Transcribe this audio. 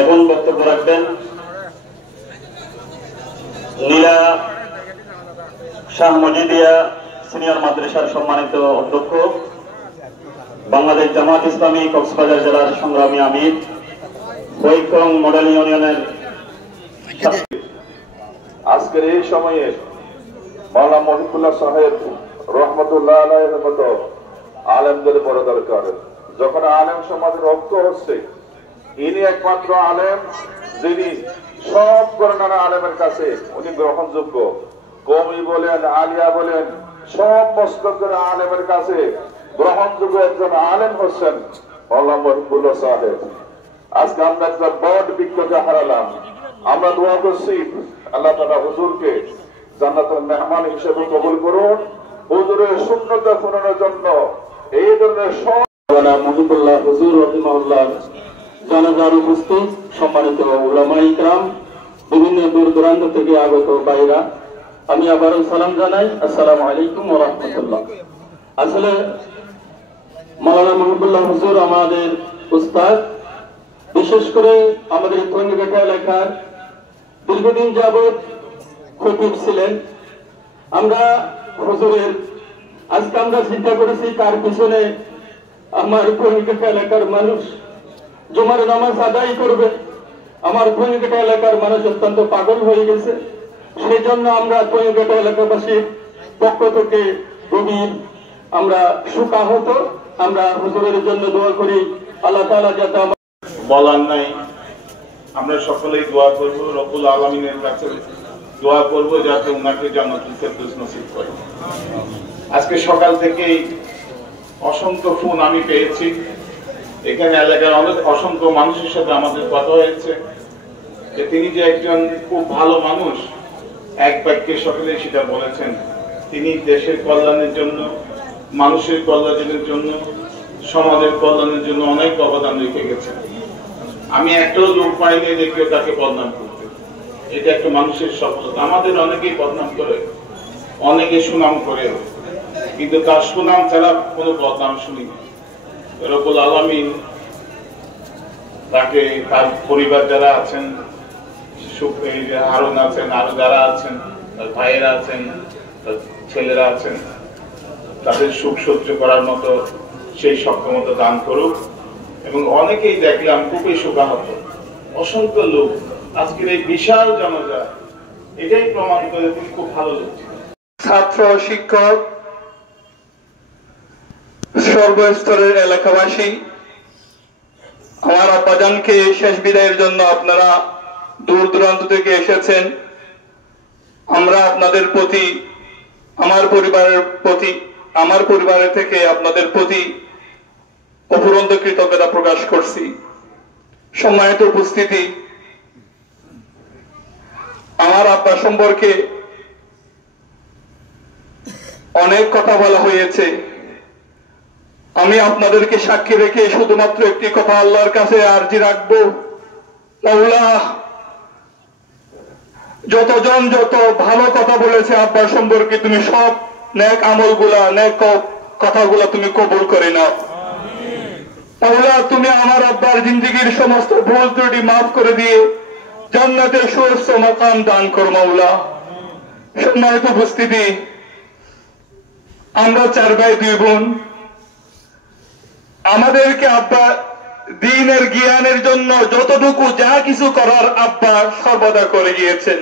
এবং বক্তব্য রাখবেন নীলা শাহ মজিদিয়া সিনিয়র মাদ্রাসার সম্মানিত অধ্যক্ষ, বাংলাদেশ জামাত ইসলামী কক্সবাজার জেলার সংগ্রামী আমির, বৈক্রম মডেল ইউনিয়নের। আজকের এই সময়ে মাওলানা মহিবুল্লাহ সাহেব রহমতুল্লাহ আলাইহির মতো আলেমদের বড় দরকার। যখন আলেম সমাজের ঐক্য হচ্ছে, ইনি একমাত্র আলেম যিনি সব গণনা আলেমের কাছে উনি গ্রহণযোগ্য। কওমি বলেন, আলিয়া বলেন, সব মস্তকের আলেমের কাছে গ্রহণযোগ্য একজন আলেম হচ্ছেন মাওলানা মহিবুল্লাহ সাহেব। আজকে আমরা একটা বড় বিজ্ঞকে হারালাম। আমরা দোয়া করছি আল্লাহ তাআলা হুজুরকে জান্নাতুল মেহমান হিসেবে কবুল করুন। হুজুরের সুন্নতটা পূরণের জন্য এই ধরনের মহিবুল্লাহ হুজুর রাহিমাহুল্লাহ জানাজার উপস্থিত সম্মানিত উলামা ইকরাম, বিভিন্ন দূর দূরান্ত থেকে আগত ভাইরা, আমি আবারও সালাম জানাই, আসসালামু আলাইকুম ওয়া রাহমাতুল্লাহ। আসলে মাওলানা মহিবুল্লাহ হুজুর আমাদের উস্তাদ, বিশেষ করে আমাদের টঙ্গীঘাটা এলাকার দীর্ঘদিন যাবৎ খতিব ছিলেন। আমরা হুজুরের আজকে আমরা চিন্তা করেছি তার পিছনে আমার টঙ্গীঘাটা এলাকার মানুষ জুমার নামাজ আদায় করবে। আমার টঙ্গীঘাটা এলাকার মানুষ অত্যন্ত পাগল হয়ে গেছে। সেই জন্য আমরা টঙ্গীঘাটা এলাকাবাসীর পক্ষ থেকে গভীর আমরা শোকাহত। আমরা হুজুরের জন্য দোয়া করি, আল্লাহ তাআলা যাতে বলার নাই, আমরা সকলেই দোয়া করব, রব্বুল আলামিনের কাছে দোয়া করব যাতে উনাকে জান্নাতুল ফেরদৌস নসিব করে। আজকে সকাল থেকেই অসংখ্য ফোন আমি পেয়েছি। এখানে এলাকার অসংখ্য মানুষের সাথে আমাদের কথা হয়েছে যে তিনি যে একজন খুব ভালো মানুষ, এক বাক্যে সকলেই সেটা বলেছেন। তিনি দেশের কল্যাণের জন্য, মানুষের কল্যাণের জন্য, সমাজের কল্যাণের জন্য অনেক অবদান রেখে গেছেন। আমি একটাও লোক পাইনি যে কেউ তাকে বদনাম করতে। এটা একটা মানুষের সফলতা। আমাদের অনেকেই বদনাম করে, অনেকে সুনাম করে, কিন্তু তার সুনাম ছাড়া কোনো বদনাম শুনি। রব্বুল আলামিন তাকে, তার পরিবার যারা আছেন, হারুন আছেন, আরো যারা আছেন, তার ভাইয়েরা আছেন, তার ছেলেরা আছেন, তাদের সুখ সহ্য করার মতো সেই সক্ষমতা দান করুক। এবং অনেকেই দেখলাম খুবই শোকাহত, অসংখ্য লোক। আজকের এই বিশাল জনতা এটাই প্রমাণ করে তিনি খুব ভালো লোক। ছাত্র, শিক্ষক, সর্বস্তরের এলাকাবাসী, আমার আব্বাজানকে শেষ বিদায়ের জন্য আপনারা দূর দূরান্ত থেকে এসেছেন। আমরা আপনাদের প্রতি, আমার পরিবারের থেকে আপনাদের প্রতি অফুরন্ত কৃতজ্ঞতা প্রকাশ করছি। সম্মানিত উপস্থিতি, আমার আব্বা সম্পর্কে অনেক কথা বলা হয়েছে। আমি আপনাদেরকে সাক্ষী রেখে শুধুমাত্র একটি কথা আল্লাহর কাছে আরজি রাখবো, মাওলা যতজন যত ভালো কথা বলেছে আব্বার সম্পর্কে, তুমি সব নেক আমলগুলা, নেক কথাগুলা তুমি কবুল করে নাও। মাওলা তুমি আমার আব্বার জিন্দেগীর সমস্ত ভুল ত্রুটি মাফ করে দিয়ে জান্নাতের সুউচ্চ মাকাম দান করো মাওলা। সম্মানিত উপস্থিতি, আমরা 4 ভাই 2 বোন। আমাদেরকে আব্বা দ্বীনের জ্ঞানের জন্য যতটুকু যা কিছু করার আব্বা সর্বদা করে গিয়েছেন।